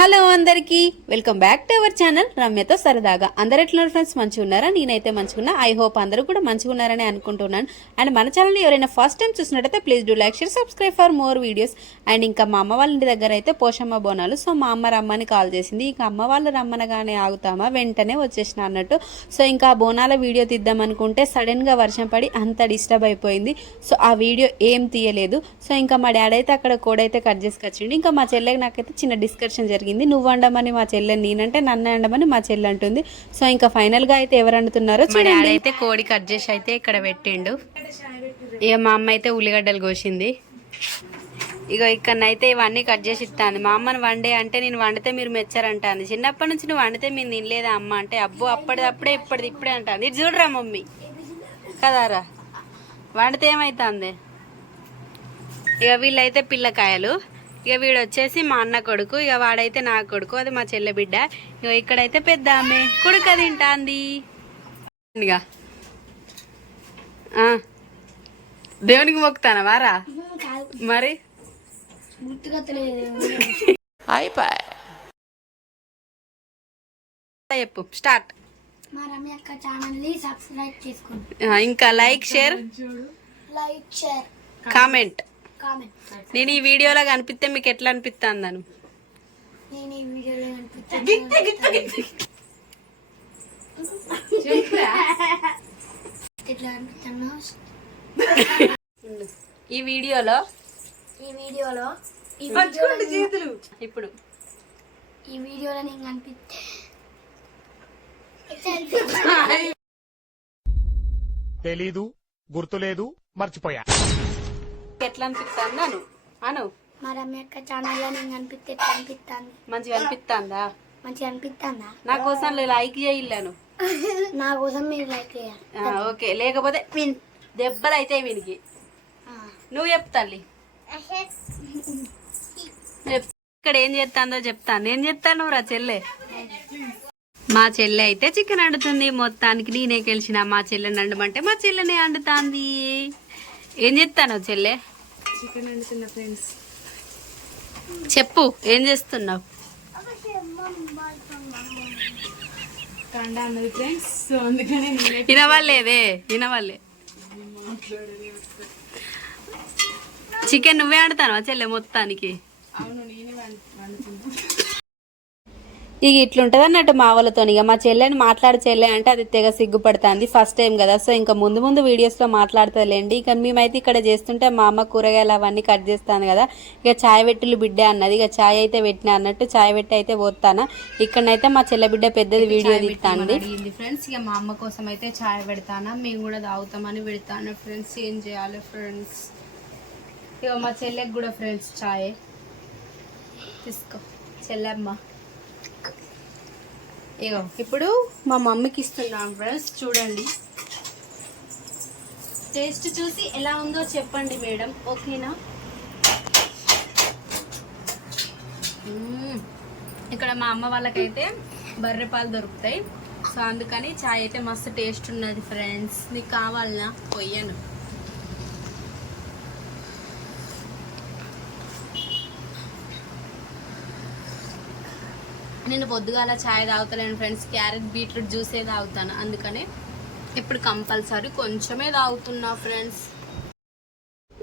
Hello అందరికీ welcome back to our channel రమ్యతో సరదాగా. అందరు ఎట్లున్నారు ఫ్రెండ్స్? మంచిగా ఉన్నారా? నేనైతే మంచిగా ఉన్నా. ఐ హోప్ అందరూ కూడా మంచిగా ఉన్నారని అనుకుంటున్నాను. అండ్ మన ఛానల్ని ఎవరైనా ఫస్ట్ టైం చూసినట్టయితే please do like, share, subscribe for more videos. And ఇంకా మా అమ్మ వాళ్ళ ఇంటి దగ్గర అయితే పోషమ్మ బోనాలు. సో మా అమ్మ రమ్మని కాల్ చేసింది. ఇంకా అమ్మ వాళ్ళు రమ్మనగానే ఆగుతామా, వెంటనే వచ్చేసిన అన్నట్టు. సో ఇంకా బోనాల వీడియో తీద్దాం అనుకుంటే సడన్గా వర్షం పడి అంత డిస్టర్బ్ అయిపోయింది. సో ఆ వీడియో ఏం తీయలేదు. సో ఇంకా మా డాడీ అయితే అక్కడ కోడైతే కట్ చేసుకొచ్చిండు. ఇంకా మా చెల్లెకి నాకైతే చిన్న డిస్కషన్ జరిగింది. నువ్వు వండమని మా చెల్లెని, నేనంటే నన్ను వండమని మా చెల్లె అంటుంది. సో ఇంకా ఫైనల్ గా అయితే ఎవరు అంటున్నారో చూడండి. అయితే కోడి కట్ చేసి అయితే ఇక్కడ పెట్టిండు. ఇక మా అమ్మ అయితే ఉల్లిగడ్డలు కోసింది. ఇక ఇక్కడనైతే ఇవన్నీ కట్ చేసి ఇస్తాను. మా అమ్మని వండే అంటే నేను వండితే మీరు మెచ్చారంటాను. చిన్నప్పటి నుంచి నువ్వు వండితే మేము తినలేదా అమ్మ అంటే, అబ్బో అప్పటిదప్పుడే ఇప్పుడే అంటాను. ఇది చూడరా మమ్మీ కదారా, వండితే ఏమైతుంది. ఇక వీళ్ళైతే పిల్లకాయలు. ఇక వీడు వచ్చేసి మా అన్న కొడుకు. ఇక వాడైతే నా కొడుకు, అది మా చెల్లె బిడ్డ. ఇక ఇక్కడైతే పెద్ద ఆమె కొడుకు తింటాంది. ఇక దేవునికి మొక్కుతానా వారా మరి చెప్పు స్టార్ట్. ఇంకా లైక్ షేర్ కామెంట్. నేను ఈ వీడియోలో కనిపిస్తే మీకు ఎట్లా అనిపిస్తాను? నన్ను ఈ వీడియోలో ఇప్పుడు ఈ వీడియోలో నేను కనిపిస్తే తెలీదు, గుర్తులేదు, మర్చిపోయా. ఎట్లా అనిపిస్తాను నన్ను అను. మా రమ్య అక్క ఛానల్లో నేను కనిపిస్తే ఎట్లా అనిపిస్తాను? మంచిగా అనిపిస్తుందా? మంచిగా అనిపిస్తుందా? నా కోసం లైక్ చేయలేను. నా కోసం మీరు లైక్ చేయాలి. ఓకే, లేకపోతే దెబ్బలు అయితే వీనికి. నువ్వు చెప్తాలి ఇక్కడ ఏం చేస్తాందో చెప్తాను. నేను చెప్తాను రా చెల్లె. మా చెల్లె అయితే చికెన్ వండుతుంది. మొత్తానికి నేనే గెలిచిన. మా చెల్లెని వండమంటే మా చెల్లెనే వండుతాంది. ఏం చెప్తాను చెల్లె? చికెన్ వండుతున్నా ఫ్రెండ్స్. చెప్పు ఏం చేస్తున్నావు? కండ అన్నది ఫ్రెండ్స్, సో అందుకనే వినవాలేదే, వినవాలే. చికెన్ నువ్వే వండుతాను చెల్లె మొత్తానికి. అవును, నేనే వండుతున్నా. ఇక ఇట్లుంటది అన్నట్టు మా వాళ్ళతో. ఇక మా చెల్లెని మాట్లాడే చెల్లె అంటే అది తెగ సిగ్గుపడుతుంది. ఫస్ట్ టైం కదా. సో ఇంకా ముందు వీడియోస్ లో మాట్లాడుతుందిలేండి. ఇక మేమైతే ఇక్కడ చేస్తుంటే మా అమ్మ కూరగాయలు అవన్నీ కట్ చేస్తాను కదా. ఇక చాయ్ పెట్టులు బిడ్డ అన్నది. ఇక చాయ్ అయితే పెట్టినా అన్నట్టు చాయ్ పెట్టి అయితే పోతాను. ఇక్కడనైతే మా చెల్లె బిడ్డ పెద్దది వీడియో తీస్తాండి ఫ్రెండ్స్. ఇక మా అమ్మ కోసం అయితే చాయ్ పెడతాను, మేము కూడా తాగుతామని పెడతాను ఫ్రెండ్స్. ఏం చేయాలి ఫ్రెండ్స్? ఇక మా చెల్లెకి కూడా ఫ్రెండ్స్ చాయ్ తీసుకో చెల్లెమ్మ. ఇగో ఇప్పుడు మా మమ్మీకి ఇస్తున్నాం ఫ్రెండ్స్. చూడండి, టేస్ట్ చూసి ఎలా ఉందో చెప్పండి మేడం, ఓకేనా? ఇక్కడ మా అమ్మ వాళ్ళకైతే బర్రె పాలు దొరుకుతాయి. సో అందుకని చాయ్ అయితే మస్తు టేస్ట్ ఉన్నది ఫ్రెండ్స్. నీకు కావాలనా? పొయ్యను. నేను పొద్దుగాల చాయ్ తాగుతలేను ఫ్రెండ్స్. క్యారెట్ బీట్రూట్ జ్యూసే తాగుతాను. అందుకనే ఇప్పుడు కంపల్సరీ కొంచెమే తాగుతున్నా ఫ్రెండ్స్.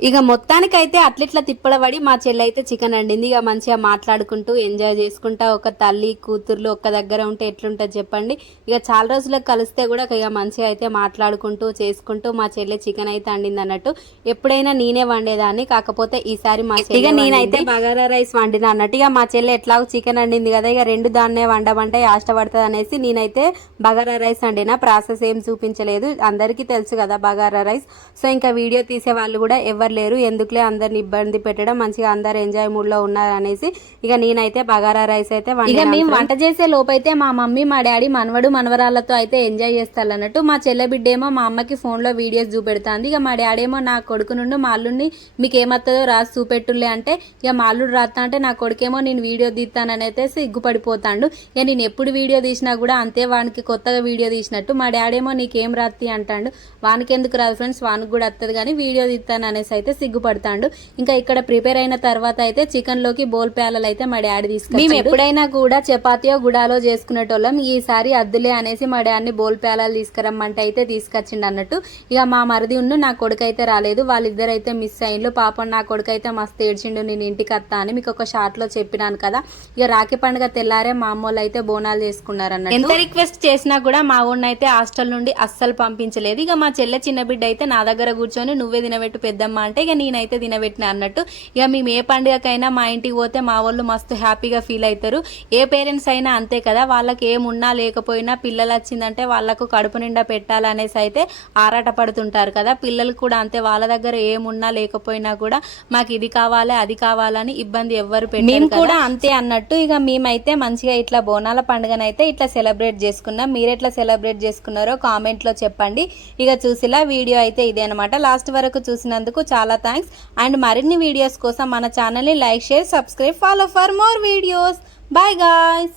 ఇక మొత్తానికైతే అట్లిట్లా తిప్పడబడి మా చెల్లి అయితే చికెన్ వండింది. ఇక మంచిగా మాట్లాడుకుంటూ ఎంజాయ్ చేసుకుంటా ఒక తల్లి కూతుర్లు ఒక్క దగ్గర ఉంటే ఎట్లుంటుంది చెప్పండి. ఇక చాలా రోజులకు కలిస్తే కూడా ఇక మంచిగా అయితే మాట్లాడుకుంటూ చేసుకుంటూ మా చెల్లె చికెన్ అయితే వండింది అన్నట్టు. ఎప్పుడైనా నేనే వండేదాన్ని, కాకపోతే ఈసారి మా చెల్లి నేనైతే బగారా రైస్ వండిన అన్నట్టు. ఇక మా చెల్లె ఎట్లాగో చికెన్ వండింది కదా, ఇక రెండు దాన్నే వండమంటే ఆష్టపడుతుంది అనేసి నేనైతే బగారా రైస్ వండిన. ప్రాసెస్ ఏం చూపించలేదు, అందరికీ తెలుసు కదా బగారా రైస్. సో ఇంకా వీడియో తీసే వాళ్ళు కూడా ఎవరు లేరు, ఎందుకులే అందరిని ఇబ్బంది పెట్టడం, మంచిగా అందరు ఎంజాయ్ మూడ్ లో ఉన్నారు అనేసి ఇక నేనైతే బగారా రైస్ అయితే ఇక మేము వంట చేసే లోపైతే మా మమ్మీ మా డాడీ మనవడు మనవరాళ్ళతో అయితే ఎంజాయ్ చేస్తారు అన్నట్టు. మా చెల్లె బిడ్డేమో మా అమ్మకి ఫోన్ లో వీడియోస్ చూపెడుతుంది. ఇక మా డాడీ ఏమో నా కొడుకు నుండి మా అల్లుడిని మీకు ఏమవుతుందో రాసి చూపెట్టులే అంటే, ఇక మా అల్లుడు రాస్తా అంటే నా కొడుకేమో నేను వీడియో తీస్తానని అయితే సిగ్గుపడిపోతాడు. ఇక నేను ఎప్పుడు వీడియో తీసినా కూడా అంతే వానికి కొత్తగా వీడియో తీసినట్టు. మా డాడీ ఏమో నీకేం రాత్తి అంటాడు. వానికి ఎందుకు రాదు ఫ్రెండ్స్, వానికి కూడా వస్తుంది కానీ వీడియో తీస్తాను అనేసి అయితే సిగ్గుపడతాడు. ఇంకా ఇక్కడ ప్రిపేర్ అయిన తర్వాత అయితే చికెన్ లోకి బోల్ ప్యాలలు అయితే మా డాడీ తీసుకొచ్చాడు. మేము ఎప్పుడైనా కూడా చపాతీయో గుడాలో చేసుకునేటోళ్ళం, ఈసారి అద్దులే అనేసి మా డాడీని బోల్ ప్యాలలు తీసుకురమ్మంటే అయితే తీసుకొచ్చిండు అన్నట్టు. ఇక మా మరిది ఉన్న నా కొడుకు అయితే రాలేదు, వాళ్ళిద్దరు అయితే మిస్ అయ్యిండ్రు. పాపం నా కొడుకు అయితే మస్తు ఏడ్చిండు నేను ఇంటికి వస్తా అని. మీకు ఒక షార్ట్ లో చెప్పినాను కదా. ఇక రాఖీ పండుగ తెల్లారే మా అమ్మోళ్ళు అయితే బోనాలు చేసుకున్నారు అన్నట్టు. ఎంత రిక్వెస్ట్ చేసినా కూడా మా ఊడిని అయితే హాస్టల్ నుండి అస్సలు పంపించలేదు. ఇక మా చెల్లె చిన్న బిడ్డ అయితే నా దగ్గర కూర్చొని నువ్వే తినబెట్టు పెద్దమ్మ అంటే ఇక నేనైతే తినబెట్టిన అన్నట్టు. ఇక మేము ఏ పండుగకైనా మా ఇంటికి పోతే మా వాళ్ళు మస్తు హ్యాపీగా ఫీల్ అవుతారు. ఏ పేరెంట్స్ అయినా అంతే కదా, వాళ్ళకి ఏమున్నా లేకపోయినా పిల్లలు వచ్చిందంటే వాళ్ళకు కడుపు నిండా పెట్టాలనేసి అయితే ఆరాట పడుతుంటారు కదా. పిల్లలు కూడా అంతే, వాళ్ళ దగ్గర ఏమున్నా లేకపోయినా కూడా మాకు ఇది కావాలి అది కావాలని ఇబ్బంది ఎవ్వరు పెట్టారు. మేము కూడా అంతే అన్నట్టు. ఇక మేమైతే మంచిగా ఇట్లా బోనాల పండుగనైతే ఇట్లా సెలబ్రేట్ చేసుకున్నాం. మీరెట్లా సెలబ్రేట్ చేసుకున్నారో కామెంట్ లో చెప్పండి. ఇక చూసిలా వీడియో అయితే ఇదే అనమాట. లాస్ట్ వరకు చూసినందుకు చాలా థ్యాంక్స్. అండ్ మరిన్ని వీడియోస్ కోసం మన ఛానల్ని like, share, subscribe, follow for more videos. Bye guys.